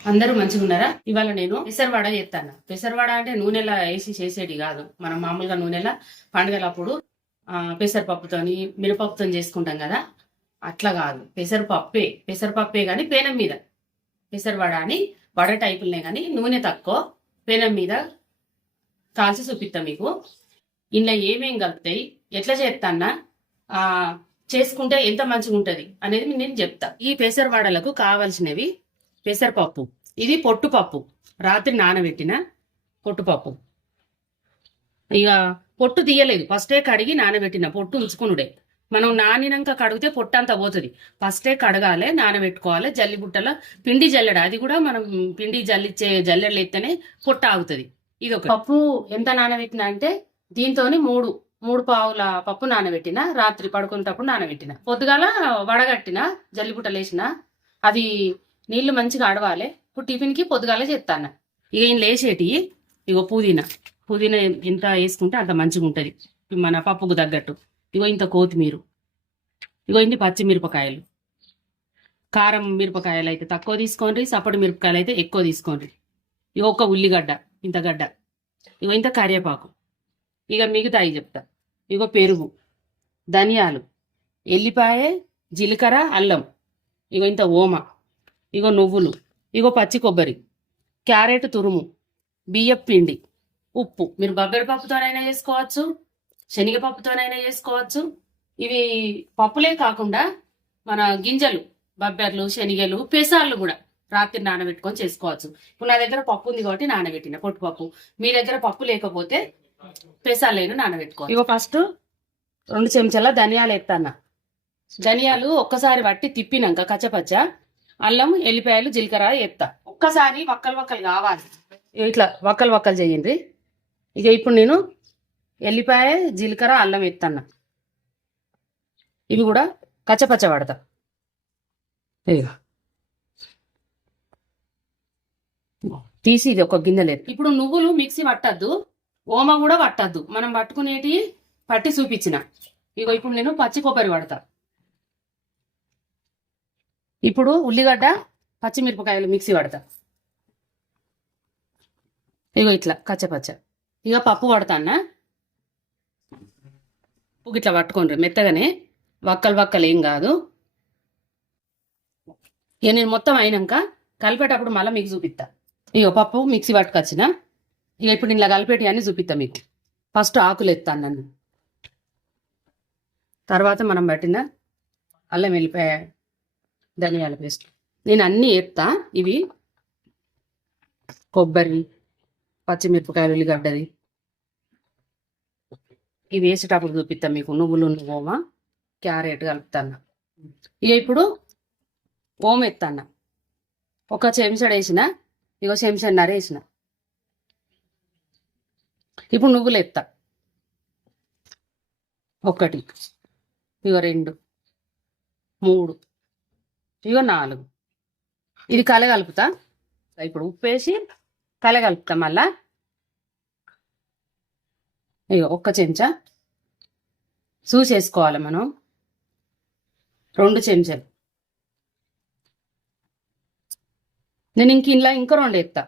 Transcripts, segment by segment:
అందరూ మంచిగా ఉన్నారా? ఇవాళ నేను పెసరవాడ చేస్తాను పెసరవాడ అంటే నూనెలా వేసి చేసేది కాదు. మనం మామూలుగా నూనెలా పండుగలప్పుడు పెసరపప్పుతోని మినపప్పుతో చేసుకుంటాం కదా? అట్లా కాదు. పెసరపప్పే. పెసరపప్పే కానీ పేనం మీద. పెసరవాడ అని వడ టైపులనే కానీ నూనె తక్కువ. పేనం మీద కాల్చి చూపిస్తాం మీకు. ఇంట్లో ఏమేం కలుపుతాయి? ఎట్లా చేస్తానా చేసుకుంటే ఎంత మంచిగా ఉంటుంది అనేది నేను చెప్తా. ఈ పెసరవాడలకు కావాల్సినవి పెసరపప్పు. ఇది పొట్టుపప్పు. రాత్రి నానబెట్టిన పొట్టుపప్పు. ఇక పొట్టు తీయలేదు. ఫస్టే కడిగి నానబెట్టిన పొట్టు ఉంచుకునుడే. మనం నానినాక కడిగితే పొట్టు అంతా పోతుంది. ఫస్టే కడగాలి నానబెట్టుకోవాలి జల్లి బుట్టలో పిండి జల్లెడ. అది కూడా మనం పిండి జల్లిచ్చే జల్లెడలు ఎత్తేనే పొట్టు ఆగుతుంది. ఇది ఒక పప్పు ఎంత నానబెట్టిన అంటే దీంతో మూడు మూడు పావుల పప్పు నానబెట్టిన రాత్రి పడుకునేటప్పుడు నానబెట్టిన. పొద్దుగాల వడగట్టిన జల్లిబుట్టలు వేసిన అది నీళ్ళు మంచిగా అడవాలి ఇప్పుడు టిఫిన్కి పొద్దుగాలే చేస్తాను ఇక ఈయన లేచేటి ఇగో పుదీనా. పుదీనా ఎంత వేసుకుంటే అంత మంచిగా ఉంటుంది. మన పప్పుకు తగ్గట్టు. ఇగో ఇంత కొత్తిమీర. ఇగో ఇన్ని పచ్చిమిరపకాయలు. కారం మిరపకాయలు అయితే తక్కువ తీసుకోండి సపడి మిరపకాయలు అయితే ఎక్కువ తీసుకోండి. ఇక ఒక ఉల్లిగడ్డ ఇంత గడ్డ. ఇగో ఇంత కరివేపాకు. ఇక మిగతాయి చెప్తా. ఇగో పెరుగు ధనియాలు ఎల్లిపాయ జీలకర్ర అల్లం. ఇగో ఇంత ఓమ. ఇగో నువ్వులు ఇగో పచ్చి కొబ్బరి క్యారెట్ తురుము బియ్యం పిండి ఉప్పు. మీరు బబ్బెర పప్పుతోనైనా చేసుకోవచ్చు శనగపప్పుతోనైనా చేసుకోవచ్చు. ఇవి పప్పులే కాకుండా మన గింజలు బబ్బెర్లు శనగలు పెసాలు కూడా రాత్రి నానబెట్టుకొని చేసుకోవచ్చు. ఇప్పుడు నా దగ్గర పప్పు ఉంది కాబట్టి నానబెట్టిన పొట్టుపప్పు మీ దగ్గర పప్పు లేకపోతే పెసాలేను నానబెట్టుకోవాలి ఇగో ఫస్ట్ రెండు చెంచాల ధనియాలు ఎత్తాను ధనియాలు ఒక్కసారి పట్టి తిప్పినాక కచ్చపచ్చ అల్లం ఎల్లిపాయలు జీలకర్ర ఎత్తా. ఒక్కసారి వక్కలు వక్కలు కావాలి. ఇట్లా వక్కలు వక్కలు చేయండి. ఇక ఇప్పుడు నేను ఎల్లిపాయ జీలకర్ర అల్లం ఎత్తన్న. ఇవి కూడా కచ్చపచ్చ పడతా. ఇదిగో. తీసి ఇది ఒక గిన్నెలు ఇప్పుడు నువ్వులు మిక్సీ పట్టద్దు. ఓమ కూడా పట్టద్దు. మనం పట్టుకునేటి పట్టి చూపించిన. ఇగో ఇప్పుడు నేను పచ్చి కొబ్బరి పడతా. ఇప్పుడు ఉల్లిగడ్డ పచ్చిమిరపకాయలు మిక్సీ పడతా ఇగో ఇట్లా కచ్చపచ్చ ఇక పప్పు పడతానా ఉప్పు ఇట్లా పట్టుకోండి మెత్తగానే. వక్కలు వక్కలు ఏం కాదు. ఇక నేను మొత్తం అయినాక కలిపేటప్పుడు మళ్ళీ మీకు చూపిస్తా ఇగో పప్పు మిక్సీ పట్టుకొచ్చిన. ఇక ఇప్పుడు ఇలా కలిపేటి అన్నీ చూపిస్తా మీకు. ఫస్ట్ ఆకులు ఎత్తాను నన్ను తర్వాత మనం పట్టిన అల్లం వెళ్ళిపోయా ధనియాల పేస్ట్. నేను అన్నీ వేస్తా ఇవి కొబ్బరి పచ్చిమిరపకాయలు ఉల్లిగడ్డది. ఇవి వేసేటప్పుడు చూపిస్తాను మీకు. నువ్వులు ఓమ క్యారెట్ కలుపుతాను ఇక ఇప్పుడు ఓమ ఎత్తాను ఒక చెంచాడు వేసిన ఇగో చెంచాన్నర వేసిన. ఇప్పుడు నువ్వులు ఎత్తా. ఒకటి ఇగో రెండు మూడు ఇగో నాలుగు. ఇది కలగలుపుతా. ఇప్పుడు ఉప్పు వేసి కలగలుపుతా మళ్ళా. ఇగో ఒక్క చెంచా. చూసేసుకోవాలి మనం. రెండు చెంచాలు. నేను ఇంక ఇంట్లో ఇంకో రెండు ఎత్తా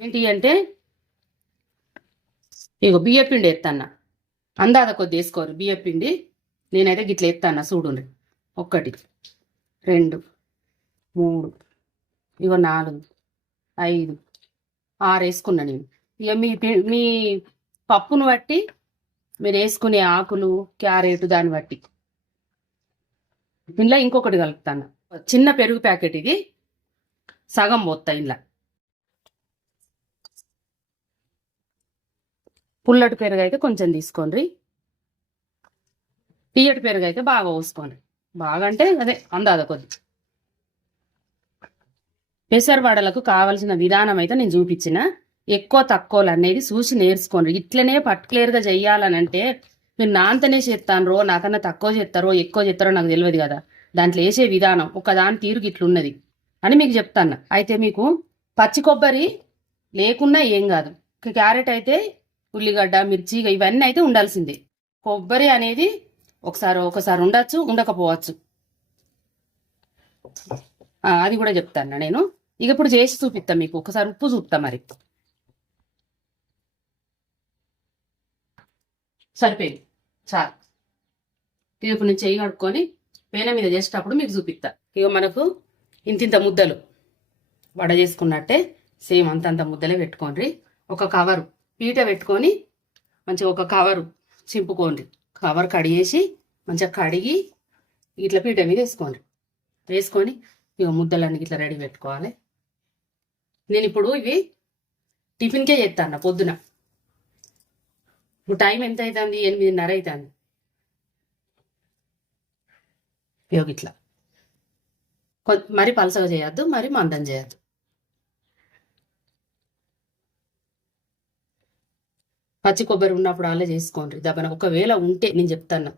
ఏంటి అంటే ఇగో బియ్య పిండి ఎత్తన్నా అందాద కొద్ది వేసుకోరు. బియ్య పిండి నేనైతే గిట్ల ఎత్తాన్న చూడండి ఒక్కటి రెండు. మూడు. ఇగో నాలుగు ఐదు ఆరు వేసుకున్నా నేను. ఇక మీ మీ పప్పును బట్టి మీరు వేసుకునే ఆకులు క్యారెట్ దాన్ని బట్టి. ఇంట్లో ఇంకొకటి కలుపుతాను. చిన్న పెరుగు ప్యాకెట్ ఇది. సగం పోతా ఇంట్లో పుల్లటి పెరుగు అయితే కొంచెం తీసుకోండి. తీయటి పెరుగు అయితే బాగా పోసుకోండి. బాగా అంటే అదే అందాద కొద్ది. పెసరవడలకు కావలసిన విధానం అయితే నేను చూపించిన. ఎక్కువ తక్కువలు అనేది చూసి నేర్చుకోండి. ఇట్లనే పర్టికులర్గా చెయ్యాలని అంటే మీరు నాంతనే చేస్తానరో నాకన్నా తక్కువ చేస్తారో ఎక్కువ చేస్తారో నాకు తెలియదు కదా. దాంట్లో వేసే విధానం ఒక దాని తీరుకి ఇట్లున్నది అని మీకు చెప్తాను అయితే మీకు పచ్చి కొబ్బరి లేకున్నా ఏం కాదు. క్యారెట్ అయితే ఉల్లిగడ్డ మిర్చి ఇవన్నీ అయితే ఉండాల్సిందే. కొబ్బరి అనేది ఒకసారి ఒకసారి ఉండొచ్చు ఉండకపోవచ్చు. అది కూడా చెప్తాను నేను. ఇక ఇప్పుడు చేసి చూపిస్తాం మీకు ఒకసారి ఉప్పు చూపుతా మరి. సరిపోయింది. చాలు. ఇక ఇప్పుడు నేను చెయ్యి కడుక్కొని పేన మీద చేసేటప్పుడు మీకు చూపిస్తా ఇక మనకు ఇంతింత ముద్దలు వడ చేసుకున్నట్టే సేమ్ అంతంత ముద్దలే పెట్టుకోండి. ఒక కవరు పీట పెట్టుకొని మంచిగా ఒక కవరు చింపుకోండి. కవర్ కడిగేసి మంచిగా కడిగి ఇట్లా పీట మీద వేసుకోండి. వేసుకొని ఇక ముద్దలన్నీ ఇట్లా రెడీ పెట్టుకోవాలి. నేను ఇప్పుడు ఇవి టిఫిన్కే చేస్తాను పొద్దున. ఇప్పుడు టైం ఎంత అవుతుంది ఎనిమిదిన్నర అవుతుంది యోగిట్లా ఇట్లా. మరి పలసగా చేయొద్దు మరి మందం చేయొద్దు. పచ్చి కొబ్బరి ఉన్నప్పుడు అలా చేసుకోండి దబ్బన ఒకవేళ ఉంటే నేను చెప్తాను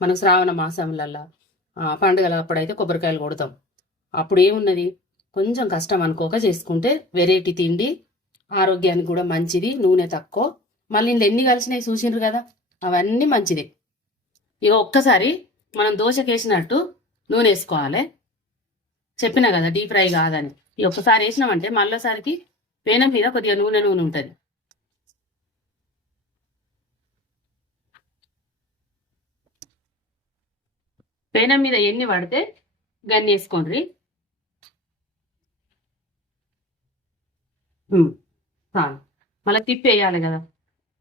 మనకు శ్రావణ మాసంలల్లా ఆ, పండుగల అప్పుడైతే కొబ్బరికాయలు కొడతాం. అప్పుడు ఏమున్నది? కొంచెం కష్టం అనుకోక చేసుకుంటే వెరైటీ తిండి ఆరోగ్యానికి కూడా మంచిది నూనె తక్కువ. మళ్ళీ ఇందులో ఎన్ని కలిసినాయి చూసిండ్రు కదా? అవన్నీ మంచిది. ఇక ఒక్కసారి మనం దోశకేసినట్టు నూనె వేసుకోవాలి. చెప్పిన కదా డీప్ ఫ్రై కాదని. ఇక ఒక్కసారి వేసినామంటే మళ్ళీసారికి పేనం మీద కొద్దిగా నూనె నూనె ఉంటుంది. పేనం మీద ఎన్ని పడితే గన్ని చాలు. మళ్ళీ తిప్పి వేయాలి కదా.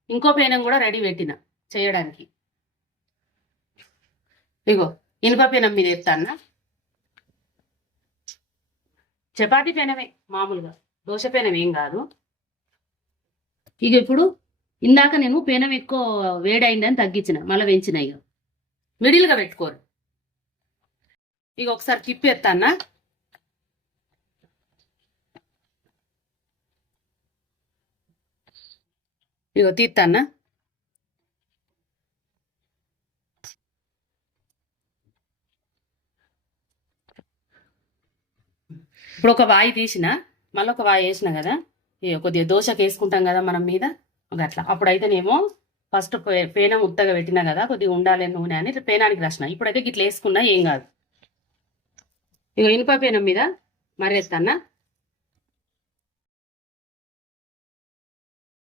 ఇంకో పేనం కూడా రెడీ పెట్టిన చేయడానికి. ఇగో ఇనుప పేనం మీద ఎత్తానా? చపాతీ పేనమే మామూలుగా. దోశ పేనం ఏం కాదు. ఇక ఇప్పుడు ఇందాక నేను పేనం ఎక్కువ వేడైందని తగ్గించిన మళ్ళీ పెంచిన ఇక మిడిల్గా పెట్టుకోరు. ఇక ఒకసారి తిప్పి ఇగో తీస్తానా ఇప్పుడు ఒక వాయి తీసిన మళ్ళీ ఒక వాయి వేసిన కదా? కొద్దిగా దోశకి వేసుకుంటాం కదా మనం మీద? అట్లా. అప్పుడైతేనేమో ఫస్ట్ పే- పేనం ఉత్తగా పెట్టినా కదా కొద్దిగా ఉండాలి నూనె అని పేనానికి రాసిన. ఇప్పుడైతే ఇట్లా వేసుకున్నా ఏం కాదు. ఇక ఇనుప పేనం మీద మరేస్తానా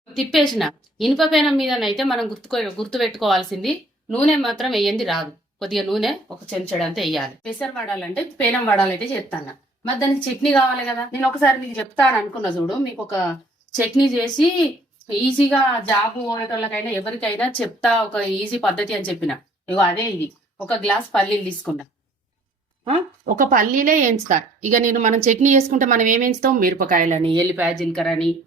తిప్పేసిన. ఇనుప పేనం మీదనైతే మనం గుర్తుకో గుర్తు పెట్టుకోవాల్సింది నూనె మాత్రం వేయంది రాదు. కొద్దిగా నూనె ఒక చెంచడు అంతా వేయాలి. పెసర వాడాలంటే పేనం వాడాలైతే చెప్తాను మరి దానికి చట్నీ కావాలి కదా. నేను ఒకసారి మీకు చెప్తాను అనుకున్నా చూడు. మీకు ఒక చట్నీ చేసి ఈజీగా జాబ్ పోయేటోళ్ళకైనా ఎవరికైనా చెప్తా ఒక ఈజీ పద్ధతి అని చెప్పిన. ఇగో అదే ఇది. ఒక గ్లాస్ పల్లీలు తీసుకున్నా. ఒక పల్లీలే వేయించుతారు ఇక నేను మనం చట్నీ చేసుకుంటే మనం ఏం మిరపకాయలని ఎల్లిపాయ జీలకర్ర అని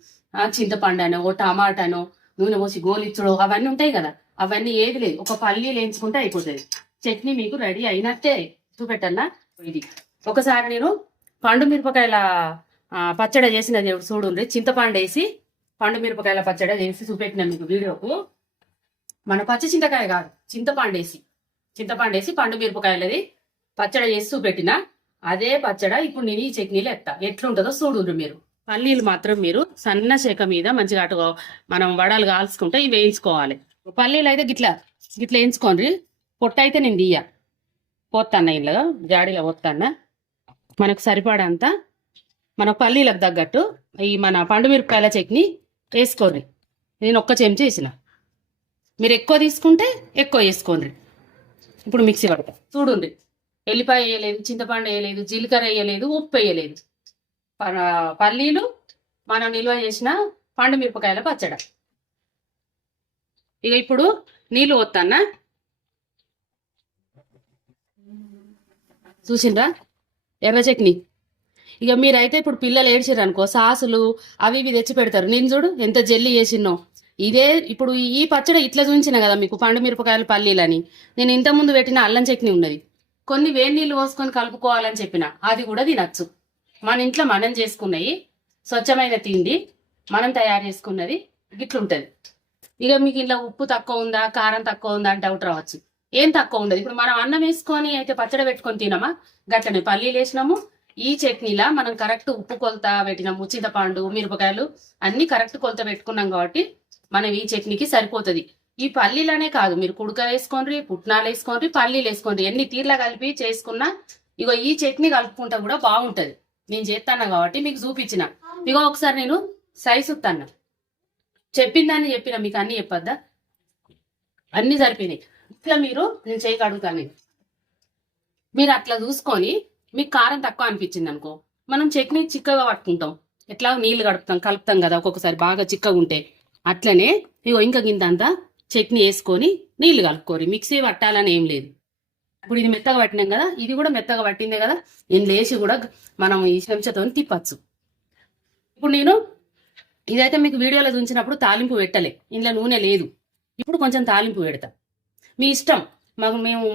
చింతపండు అనో ఓ టమాటానో నూనె పోసి గోలిచ్చుడు అవన్నీ ఉంటాయి కదా. అవన్నీ ఏది లేదు. ఒక పల్లీ లేంచుకుంటే అయిపోతుంది. చట్నీ మీకు రెడీ అయినట్టే చూపెట్టన్నా. ఇది. ఒకసారి నేను పండు మిరపకాయల పచ్చడి చేసినది చూడండి చింతపండు వేసి పండు మిరపకాయల పచ్చడి చేసి చూపెట్టిన మీకు వీడియోకు. మన పచ్చి చింతకాయ కాదు చింతపండు వేసి. చింతపండు వేసి పండు మిరపకాయలది పచ్చడి చేసి చూపెట్టిన. అదే పచ్చడ ఇప్పుడు నేను ఈ చట్నీలు ఎత్తా. ఎట్లుంటుందో చూడుండ్రు మీరు. పల్లీలు మాత్రం మీరు సన్న శేఖ మీద మంచిగా అటు మనం వడలు కాల్చుకుంటే ఇవి వేయించుకోవాలి. పల్లీలు అయితే గిట్లా గిట్లా వేయించుకోండి. పొట్ట అయితే నేను తీయ. పోతాను ఇంట్లో జాడీలో పోతాను మనకు సరిపడంత మన పల్లీలకు తగ్గట్టు ఈ మన పండు మిరపకాయల చట్నీ వేసుకోండి. నేను ఒక్క చెంచా వేసిన. మీరు ఎక్కువ తీసుకుంటే ఎక్కువ వేసుకోండి. ఇప్పుడు మిక్సీ పడతా చూడండి. ఎల్లిపాయ వేయలేదు చింతపండు వేయలేదు జీలకర్ర వేయలేదు ఉప్పు వేయలేదు. పల్లీలు మనం నిల్వ చేసిన పండు మిరపకాయల పచ్చడ. ఇక ఇప్పుడు నీళ్ళు పోతానా చూసిండ్రా? ఎర్ర చట్నీ. ఇక మీరైతే ఇప్పుడు పిల్లలు ఏడ్చారు అనుకో సాసులు అవి ఇవి తెచ్చి పెడతారు. నేను చూడు ఎంత జల్లి చేసినో ఇదే ఇప్పుడు ఈ పచ్చడి ఇట్లా చూపించిన కదా మీకు పండు మిరపకాయలు పల్లీలని. నేను ఇంతకుముందు పెట్టిన అల్లం చట్నీ ఉన్నది. కొన్ని వేడి నీళ్ళు పోసుకొని కలుపుకోవాలని చెప్పిన. అది కూడా తినచ్చు. మన ఇంట్లో మనం చేసుకున్నవి స్వచ్ఛమైన తిండి మనం తయారు చేసుకున్నది గిట్లుంటది ఇక మీకు ఇంట్లో ఉప్పు తక్కువ ఉందా కారం తక్కువ ఉందా అని డౌట్ రావచ్చు. ఏం తక్కువ ఉండదు. ఇప్పుడు మనం అన్నం వేసుకొని అయితే పచ్చడి పెట్టుకొని తినమా? గట్లనే పల్లీలు వేసినాము ఈ చట్నీలా మనం కరెక్ట్ ఉప్పు కొలత పెట్టినాము చింతపండు మిరపకాయలు అన్ని కరెక్ట్ కొలత పెట్టుకున్నాం కాబట్టి మనం ఈ చట్నీకి సరిపోతుంది. ఈ పల్లీలనే కాదు మీరు కుడక వేసుకోండి పుట్నాలు వేసుకోండి పల్లీలు వేసుకోండి ఎన్ని తీర్లా కలిపి చేసుకున్నా ఇగో ఈ చట్నీ కలుపుకుంటా కూడా బాగుంటుంది. నేను చేస్తాను కాబట్టి మీకు చూపించిన. ఇగో ఒకసారి నేను సైజు ఇస్తాను చెప్పిందని చెప్పిన మీకు అన్ని చెప్పొద్దా? అన్ని సరిపోయినాయి. ఇట్లా మీరు నేను చేయక అడుగుతాను మీరు అట్లా చూసుకొని మీకు కారం తక్కువ అనిపించింది అనుకో. మనం చట్నీ చిక్కగా పట్టుకుంటాం. ఎట్లా నీళ్ళు కడుపుతాం కలుపుతాం కదా ఒక్కొక్కసారి బాగా చిక్కగా ఉంటే. అట్లనే ఇగో ఇంకా గింత అంతా చట్నీ వేసుకొని నీళ్ళు కలుపుకోరు. మిక్సీ పట్టాలని ఏం లేదు. ఇప్పుడు ఇది మెత్తగా పట్టినాం కదా ఇది కూడా మెత్తగా పట్టిందే కదా నేను లేచి కూడా మనం ఈ చెంచతో తిప్పచ్చు. ఇప్పుడు నేను ఇదైతే మీకు వీడియోలో చూసినప్పుడు తాలింపు పెట్టలే ఇందులో నూనె లేదు. ఇప్పుడు కొంచెం తాలింపు పెడతా. మీ ఇష్టం మాకు మేము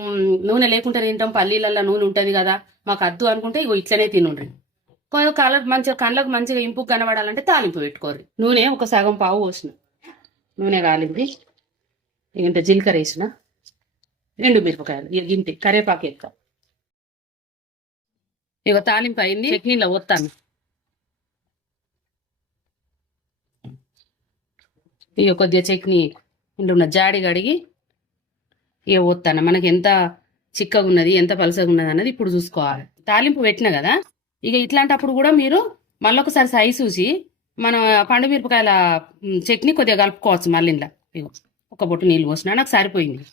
నూనె లేకుండా తింటాం పల్లీలల్లో నూనె ఉంటుంది కదా మాకు అద్దు అనుకుంటే ఇగో ఇట్లనే తినుండ్రి. కొంచెం కలర్ మంచిగా కళ్ళకు మంచిగా ఇంపు కనబడాలంటే తాలింపు పెట్టుకోరు నూనె ఒక సగం పావు పోసిన. నూనె కాలింది. ఇంత జీలకర్ర వేసిన. ఎండు మిరపకాయలు. ఇక గింటి కరేపాకు ఎక్క ఇక తాలింపు అయింది. చట్నీలో వస్తాను ఇక కొద్దిగా చట్నీ ఇంట్లో ఉన్న జాడి కడిగి ఇక వస్తాను మనకి ఎంత చిక్కగా ఉన్నది ఎంత పలసగా ఉన్నది అన్నది ఇప్పుడు చూసుకోవాలి. తాలింపు పెట్టిన కదా ఇక ఇట్లాంటప్పుడు కూడా మీరు మళ్ళొకసారి సైజు చూసి మన పండు మిరపకాయల చట్నీ కొద్దిగా కలుపుకోవచ్చు మళ్ళీ ఇంట్లో ఇగో ఒక బొట్టు నీళ్ళు పోసిన నాకు సరిపోయింది.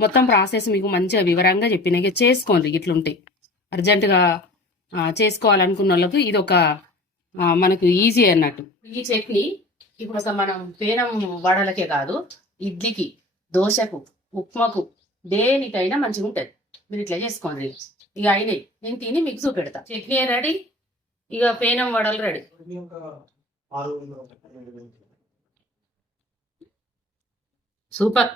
మొత్తం ప్రాసెస్ మీకు మంచిగా వివరంగా చెప్పిన ఇక చేసుకోండి ఇట్లుంటాయి అర్జెంటుగా చేసుకోవాలనుకున్న వాళ్ళకి ఇది ఒక మనకు ఈజీ అన్నట్టు. ఈ చట్నీ ఇప్పుడు మనం పేనం వడలకే కాదు ఇడ్లీకి దోశకు ఉప్మాకు దేనికైనా మంచిగా ఉంటుంది మీరు ఇట్లా చేసుకోండి. ఇక అయినాయి. నేను తిని మీకు చూపెడతా. చట్నీ రెడీ ఇక పేనం వడలు రెడీ. సూపర్.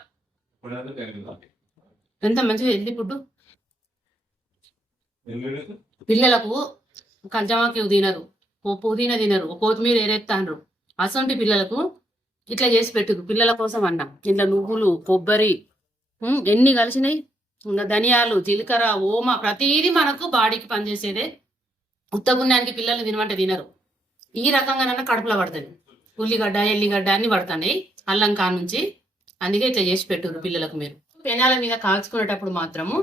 ఎంత మంచిగా హెల్దీ ఫుడ్ పిల్లలకు కంచమాకి తినరు పుదీనా తినరు కొత్తిమీర ఏరేస్తాండ్రు అసొంటి పిల్లలకు ఇట్లా చేసి పెట్టు పిల్లల కోసం అన్న. ఇంట్లో నువ్వులు కొబ్బరి ఎన్ని కలిసినాయి? ఇంకా ధనియాలు జీలకర్ర ఓమ ప్రతిదీ మనకు బాడీకి పనిచేసేదే. ఉత్తగుణ్యానికి పిల్లలు తినమంటే తినరు. ఈ రకంగానన్నా కడుపులో పడుతుంది. ఉల్లిగడ్డ ఎల్లిగడ్డ అన్ని పడుతున్నాయి. అల్లం కా నుంచి అందుకే ఇట్లా చేసి పెట్టురు పిల్లలకు మీరు. పెనాల మీద కాల్చుకునేటప్పుడు మాత్రము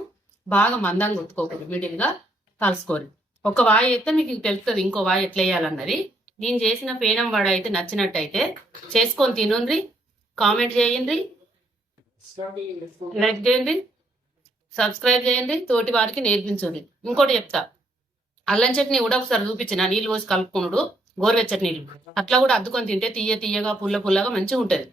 బాగా మందంగా కొట్టుకోకూడదు మిడిల్గా కలుసుకోరు ఒక వాయి అయితే మీకు తెలుస్తుంది ఇంకో వాయి ఎట్లా వేయాలన్నది. నేను చేసిన పేనం వడ అయితే నచ్చినట్టయితే చేసుకొని తినుండ్రి కామెంట్ చేయండి లైక్ చేయండి సబ్స్క్రైబ్ చేయండి తోటి వారికి నేర్పించండి. ఇంకోటి చెప్తా అల్లం చట్నీ కూడా ఒకసారి చూపించిన నీళ్ళు పోసి కలుపుకున్నాడు గోరువెచ్చటి నీళ్ళు. అట్లా కూడా అద్దుకొని తింటే తీయ తీయగా పుల్ల పుల్లగా మంచిగా ఉంటది.